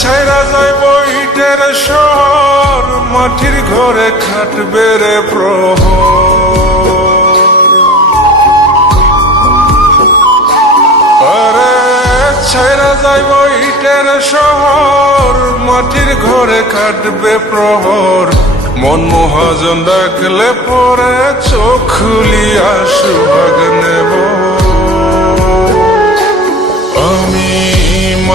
ছাইরা যাইব ইটের শহর মাটির ঘরে খাটবে রে প্রহর। আরে যাইব ইটের শহর মাটির ঘরে কাটবে প্রহর। মন মহাজন ডাকলে পরে চোখ খুলিয়া সুভাগ নেব।